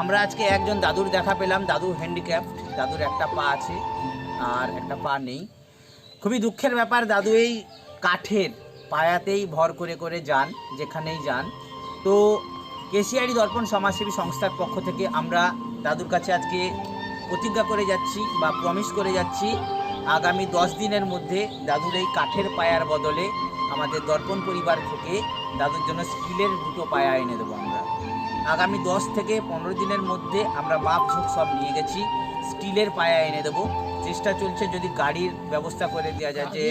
আমরা আজকে একজন দাদুর দেখা পেলাম, দাদু হ্যান্ডিক্যাপ দাদুর একটা পা আছে, আর একটা পা নেই। খুবই দুঃখের ব্যাপার, দাদু এই কাঠের পায়াতেই ভর করে করে যান, যেখানেই যান। তো কেশিয়ারি দর্পণ সমাজসেবী সংস্থার পক্ষ থেকে আমরা দাদুর কাছে আজকে প্রতিজ্ঞা করে যাচ্ছি বা প্রমিস করে যাচ্ছি, আগামী দশ দিনের মধ্যে দাদুর এই কাঠের পায়ার বদলে আমাদের দর্পণ পরিবার থেকে দাদুর জন্য স্টিলের দুটো পায়া এনে দেবো আমরা। আগামী দশ থেকে পনেরো দিনের মধ্যে আমরা মাপ ঝোঁক সব নিয়ে গেছি। স্টিলের পায়া এনে দেবো। চেষ্টা চলছে যদি গাড়ির ব্যবস্থা করে দেওয়া যায় যে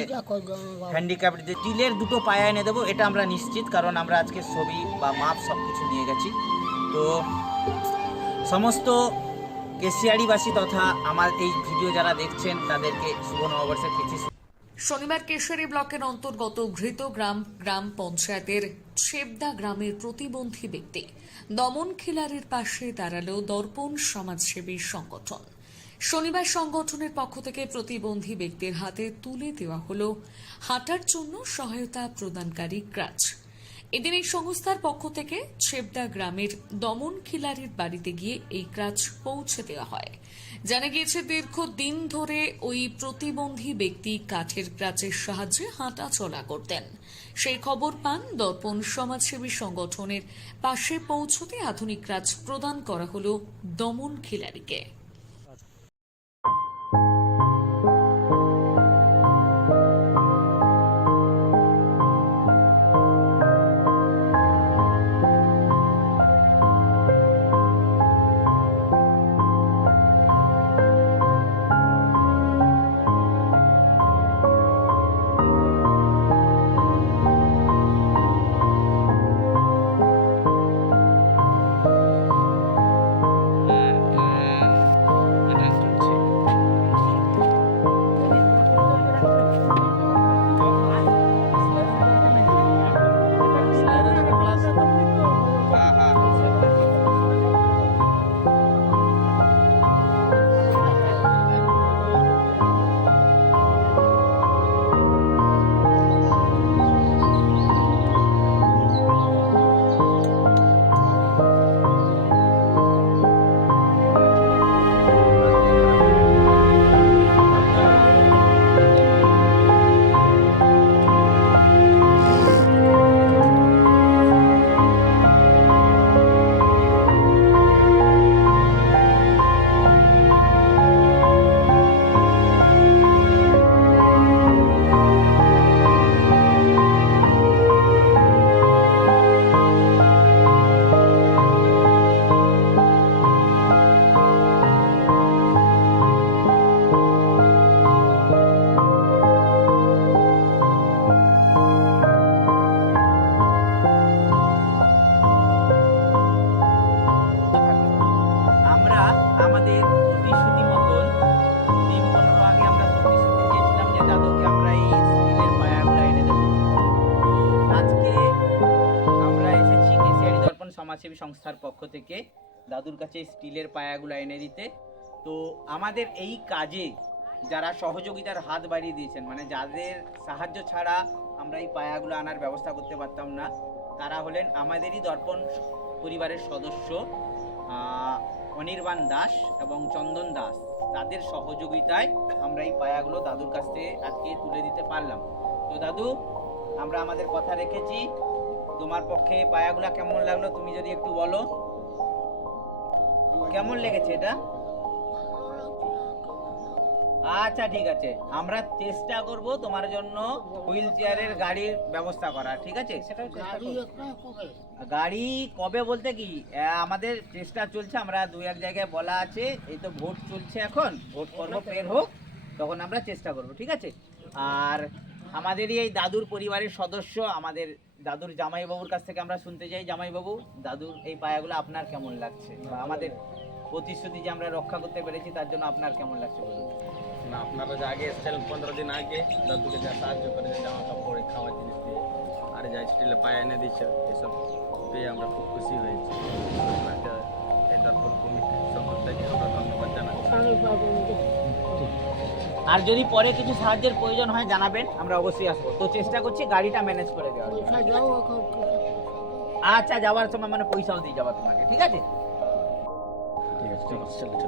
হ্যান্ডিক্যাপ যে স্টিলের দুটো পায়া এনে দেবো, এটা আমরা নিশ্চিত, কারণ আমরা আজকে ছবি বা মাপ সব কিছু নিয়ে গেছি। তো সমস্ত কেশিয়ারিবাসী তথা আমার এই ভিডিও যারা দেখছেন, তাদেরকে শুভ নববর্ষের কিছু শনিবার কেশারি ব্লকের অন্তর্গত ঘৃত গ্রাম গ্রাম পঞ্চায়েতের ছেবদা গ্রামের প্রতিবন্ধী ব্যক্তি দমন খিলারির পাশে দাঁড়াল দর্পণ সমাজসেবী সংগঠন। শনিবার সংগঠনের পক্ষ থেকে প্রতিবন্ধী ব্যক্তির হাতে তুলে দেওয়া হল হাঁটার জন্য সহায়তা প্রদানকারী ক্রাচ। এদিন এই সংস্থার পক্ষ থেকে ছেবদা গ্রামের দমন খিলারির বাড়িতে গিয়ে এই ক্রাচ পৌঁছে দেওয়া হয়। জানা গিয়েছে, দীর্ঘ দিন ধরে ওই প্রতিবন্ধী ব্যক্তি কাঠের ক্রাচের সাহায্যে হাঁটা চলা করতেন। সেই খবর পান দর্পণ সমাজসেবী সংগঠনের পাশে পৌঁছতে আধুনিক ক্রাচ প্রদান করা হল দমন খিলারিকে সমাজসেবী সংস্থার পক্ষ থেকে দাদুর কাছে স্টিলের পায়াগুলো এনে দিতে। তো আমাদের এই কাজে যারা সহযোগিতার হাত বাড়িয়ে দিয়েছেন মানে যাদের সাহায্য ছাড়া আমরা এই পায়াগুলো আনার ব্যবস্থা করতে পারতাম না, তারা হলেন আমাদেরই দর্পণ পরিবারের সদস্য অনির্বাণ দাস এবং চন্দন দাস। তাদের সহযোগিতায় আমরা এই পায়াগুলো দাদুর কাছ থেকে আজকে তুলে দিতে পারলাম। তো দাদু, আমরা আমাদের কথা রেখেছি। তোমার পক্ষে পায়াগুলা কেমন লাগল তুমি যদি একটু বলো? কেমন লেগেছে এটা? আচ্ছা ঠিক আছে। আমরা চেষ্টা করব তোমার জন্য হুইল চেয়ারের গাড়ির ব্যবস্থা করা ঠিক আছে? গাড়ি কবে? বলতে কি? আমাদের চেষ্টা চলছে আমরা দু এক জায়গায় বলা আছে। এই তো ভোট চলছে এখন ভোট পর্ব ফের হোক তখন আমরা চেষ্টা করব ঠিক আছে? আর আমাদেরই এই দাদুর পরিবারের সদস্য আমাদের দাদুর জামাইবাবুর কাছ থেকে আমরা শুনতে চাই। জামাইবাবু দাদুর এই পায়াগুলো আপনার কেমন লাগছে? বা আমাদের প্রতিশ্রুতি যে আমরা রক্ষা করতে পেরেছি তার জন্য আপনার কেমন লাগছে বলুন? না আপনারা যে আগে এসেছিলেন পনেরো দিন আগে দাদুকে যা সাহায্য করেছে জামা কাপড় খাওয়ার জিনিস দিয়ে। আর যা স্টিলে পায়ে এনে দিচ্ছে এসব পেয়ে আমরা খুব খুশি হয়েছি। আপনাকে এই দর্পণ কমিটি সংস্থাকে আমরা ধন্যবাদ জানাচ্ছি। আর যদি পরে কিছু সাহায্যের প্রয়োজন হয় জানাবেন আমরা অবশ্যই আসব। তো চেষ্টা করছি গাড়িটা ম্যানেজ করে দেওয়ার আচ্ছা যাওয়ার সময় মানে পয়সাও দিয়ে যাব তোমাকে ঠিক আছে? ঠিক চলো চলো।